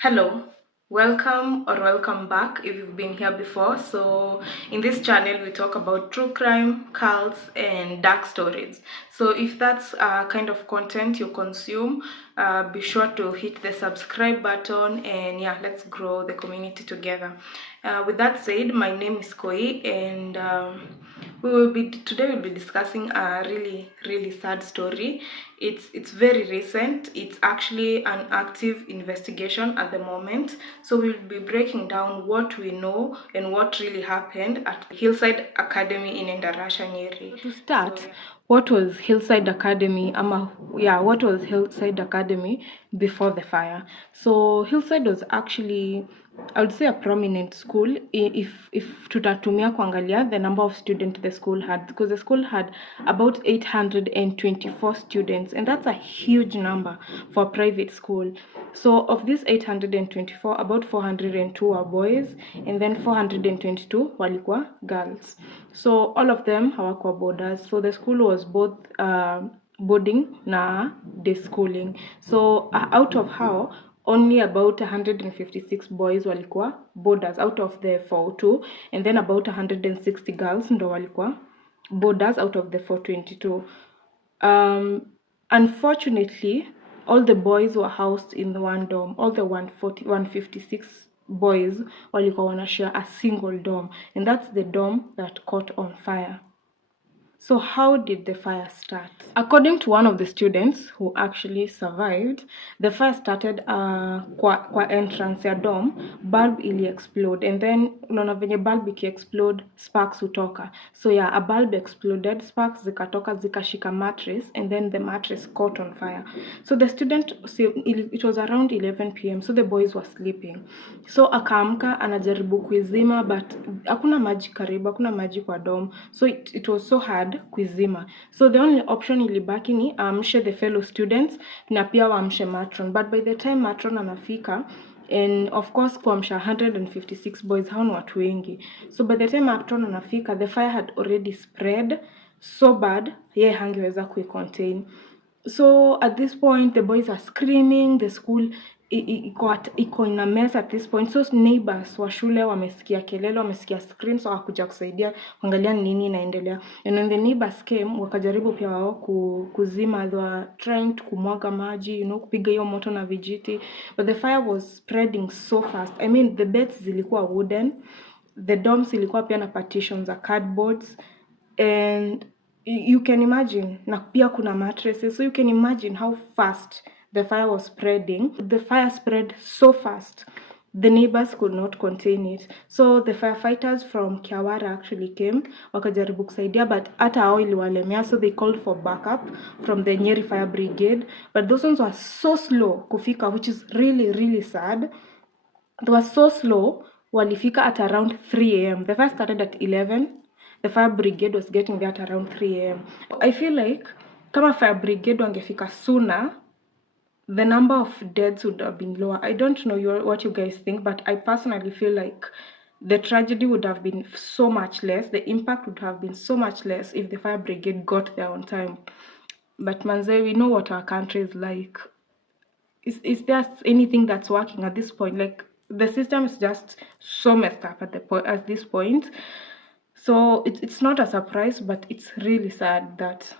Hello, welcome back if you've been here before. So in this channel we talk about true crime, cults and dark stories. So if that's kind of content you consume, be sure to hit the subscribe button, and yeah, let's grow the community together. With that said, my name is Koi, and we'll be discussing a really sad story. It's very recent. It's actually an active investigation at the moment. So we'll be breaking down what we know and what really happened at Hillside Academy in Endarasha, Nyeri. To start, what was Hillside Academy? What was Hillside Academy before the fire? So Hillside was actually, I would say, a prominent school. If tutatumia kuangalia the number of students the school had, because the school had about 824 students, and that's a huge number for a private school. So of these 824, about 402 were boys, and then 422 walikuwa girls. So all of them hawakuwa boarders. So the school was both boarding na day schooling. So out of how only about 156 boys walikuwa boarders out of the 402, and then about 160 girls ndo walikuwa boarders out of the 422. Unfortunately, all the boys were housed in the one dorm. All the 156 boys walikuwa wanashare a single dorm, and that's the dorm that caught on fire. So how did the fire start? According to one of the students who actually survived, the fire started kwa entrance ya dorm, bulb ili explode, and then unaona venye bulb iki explode, sparks hutoka. So yeah, a bulb exploded, sparks zikatoka zikashika mattress, and then the mattress caught on fire. So the student, it was around 11 p.m. So the boys were sleeping. So akaamka anajaribu kuizima, but hakuna maji karibu, hakuna maji kwa dorm. So it was so hard kuizima. So the only option ilibaki ni amshe the fellow students na pia waamshe matron. But by the time matron anafika, and of course kuamsha 156 boys hao ni watu wengi. So by the time matron anafika, the fire had already spread so bad yeye hangeweza kuicontain. So at this point the boys are screaming, the school iko in a mess at this point. So neighbors wa shule wamesikia kelele, wamesikia screams, so hakuja kusaidia kuangalia nini inaendelea. And when the neighbors came, wakajaribu pia wao kuzima. They were trying to kumwaga maji, kupiga hiyo moto na vijiti, but the fire was spreading so fast. I mean, the beds zilikuwa wooden, the dorms zilikuwa pia na partitions za cardboards, and you can imagine, na pia kuna mattresses, so you can imagine how fast the fire was spreading. The fire spread so fast, the neighbors could not contain it. So the firefighters from Kiawara actually came, wakajaribu kusaidia, but hata hao iliwalemea, so they called for backup from the Nyeri Fire Brigade, but those ones were so slow kufika, which is really sad. They were so slow, walifika at around 3 a.m. The fire started at 11. The fire brigade was getting there at around 3 a.m. I feel like kama fire brigade wangefika sooner, the number of deaths would have been lower. I don't know what you guys think, but I personally feel like the tragedy would have been so much less. The impact would have been so much less if the fire brigade got there on time. But manze, we know what our country is like. Is there anything that's working at this point? Like, the system is just so messed up at this point. So it's not a surprise, but it's really sad that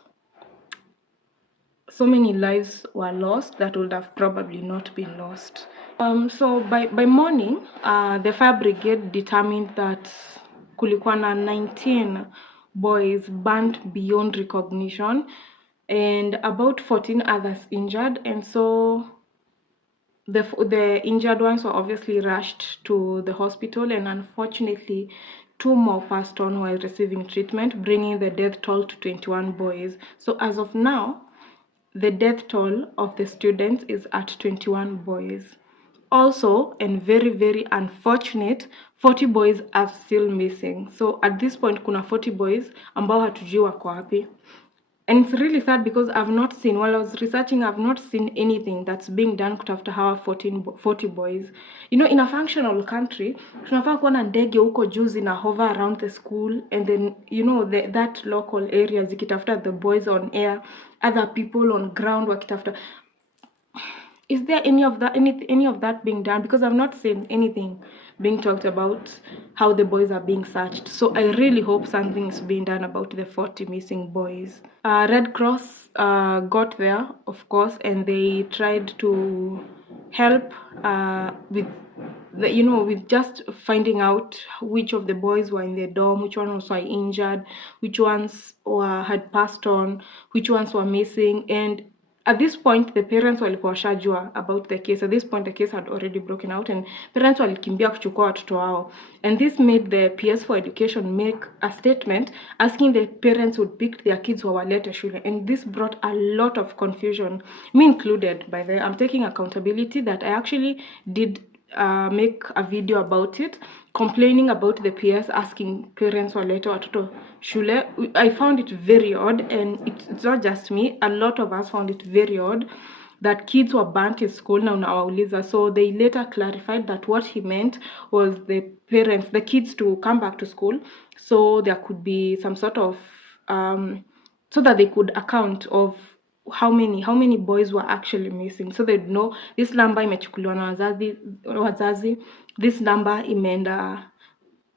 so many lives were lost that would have probably not been lost. So by morning, the fire brigade determined that kulikuwa na 19 boys burnt beyond recognition, and about 14 others injured. And so the injured ones were obviously rushed to the hospital, and unfortunately 2 more passed on while receiving treatment, bringing the death toll to 21 boys. So as of now, the death toll of the students is at 21 boys. Also, and very unfortunate, 40 boys are still missing. So at this point kuna 40 boys ambao hatujui wako wapi. And it's really sad because I've not seen, while I was researching, I've not seen anything that's being done kutafuta hawa 40 boys. In a functional country, tunafaa kuwa na ndege huko juu zina hover around the school, and then, that local area zikitafuta the boys on air, other people on ground wakitafuta. is there any of that being done? Because I've not seen anything being talked about how the boys are being searched. So I really hope something is being done about the 40 missing boys. Red Cross got there, of course, and they tried to help with with just finding out which of the boys were in the dorm, which ones were injured, which ones had passed on, which ones were missing. And at this point, the parents walikuwa washajua about the case. At this point, the case had already broken out, and parents walikimbia kuchukua watoto wao. And this made the PS for Education make a statement asking the parents would pick their kids wawalete shule. And this brought a lot of confusion, me included. By the way, I'm taking accountability that I actually did make a video about it, complaining about the PS asking parents walete watoto shule. I found it very odd, and it's not just me. A lot of us found it very odd that kids were burnt in school na unawauliza. So they later clarified that what he meant was the parents, the kids, to come back to school, so there could be some sort of so that they could account of how many boys were actually missing, so they'd know this number imechukuliwa na wazazi, this number imeenda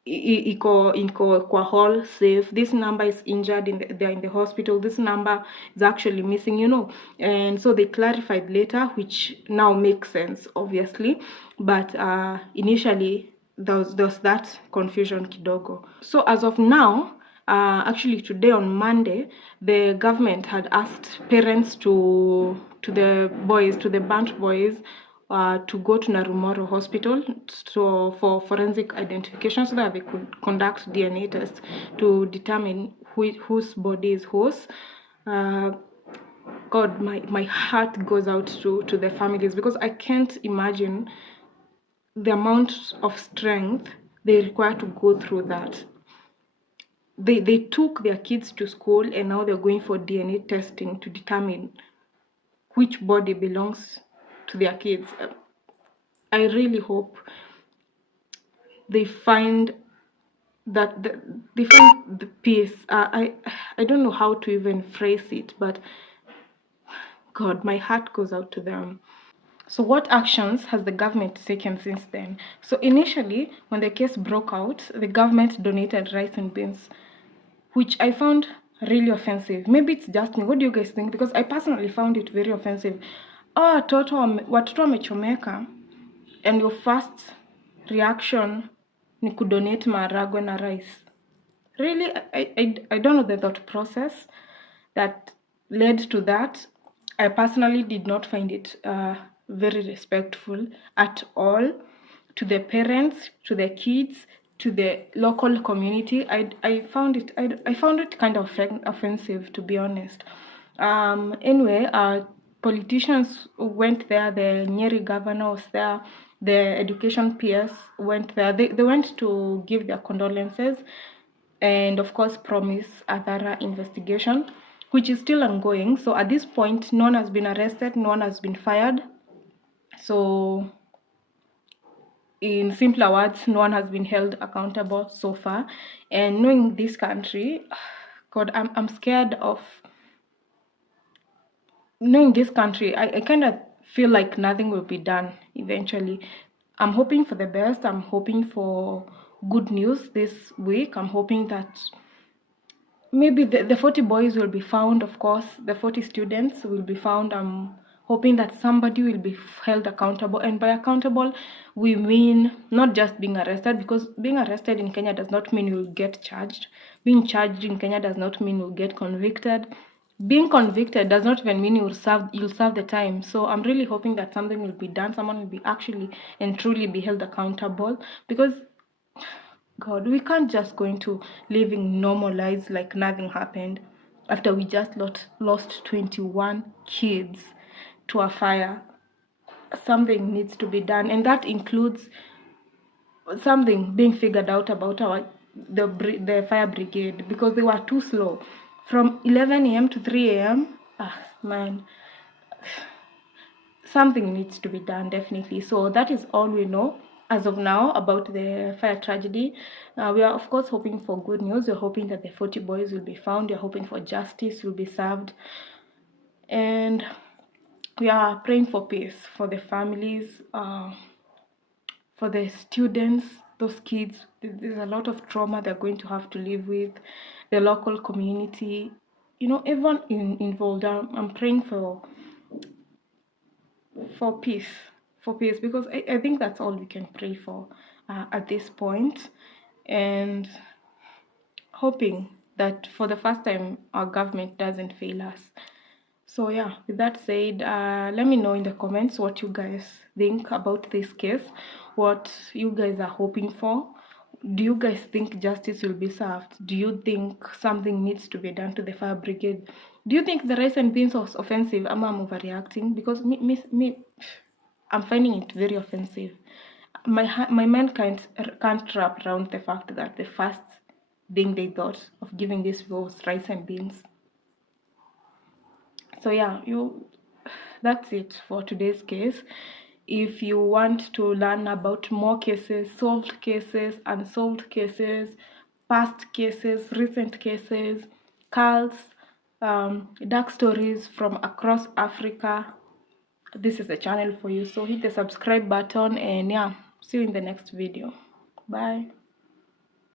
iko kwa hall safe, this number is injured they're in the hospital, this number is actually missing. And so they clarified later, which now makes sense, obviously. But initially there was that confusion kidogo. So as of now, actually today on Monday, the government had asked parents to the burnt boys to go to Narumoro Hospital for forensic identification, so that they could conduct DNA tests to determine whose body is whose. God, my heart goes out to the families, because I can't imagine the amount of strength they require to go through that. They took their kids to school, and now they're going for DNA testing to determine which body belongs to their kids. I really hope they find the peace. I don't know how to even phrase it, but God, my heart goes out to them. So what actions has the government taken since then? So initially, when the case broke out, the government donated rice and beans, which I found really offensive. Maybe it's just me. What do you guys think? Because I personally found it very offensive. Watoto wamechomeka, and your first reaction ni kudonate maharagwe na rice. Really, I don't know the thought process that led to that. I personally did not find it very respectful at all to the parents, to the kids, to the local community. I found it kind of offensive, to be honest. Anyway, politicians went there. The Nyeri governor was there. The education PS went there. They went to give their condolences, and of course promise a thorough investigation, which is still ongoing. So at this point, no one has been arrested, no one has been fired. So in simpler words, no one has been held accountable so far. And knowing this country, God, I'm scared of knowing this country. I kind of feel like nothing will be done eventually. I'm hoping for the best. I'm hoping for good news this week. I'm hoping that maybe the 40 boys will be found. Of course, the 40 students will be found. I'm hoping that somebody will be held accountable. And by accountable, we mean not just being arrested, because being arrested in Kenya does not mean you'll get charged. Being charged in Kenya does not mean you'll get convicted. Being convicted does not even mean you'll serve the time. So I'm really hoping that something will be done. Someone will be actually and truly be held accountable, because God, we can't just go into living normal lives like nothing happened after we just lost 21 kids to a fire. Something needs to be done, and that includes something being figured out about the fire brigade, because they were too slow. From 11 a.m. to 3 a.m., man, something needs to be done, definitely. So that is all we know as of now about the fire tragedy. We are, of course, hoping for good news. We're hoping that the 40 boys will be found. We're hoping for justice will be served. And we are praying for peace for the families, for the students, those kids. There's a lot of trauma they're going to have to live with, the local community, everyone involved. I'm praying for peace, because I think that's all we can pray for at this point, and hoping that for the first time our government doesn't fail us. So yeah, with that said, let me know in the comments what you guys think about this case, what you guys are hoping for. Do you guys think justice will be served? Do you think something needs to be done to the fire brigade? Do you think the rice and beans was offensive? Am I overreacting? Because I'm finding it very offensive. My mind can't wrap around the fact that the first thing they thought of giving this was rice and beans. So yeah, that's it for today's case. If you want to learn about more cases, solved cases, unsolved cases, past cases, recent cases, cults, dark stories from across Africa, this is the channel for you. So hit the subscribe button, and yeah, see you in the next video. Bye.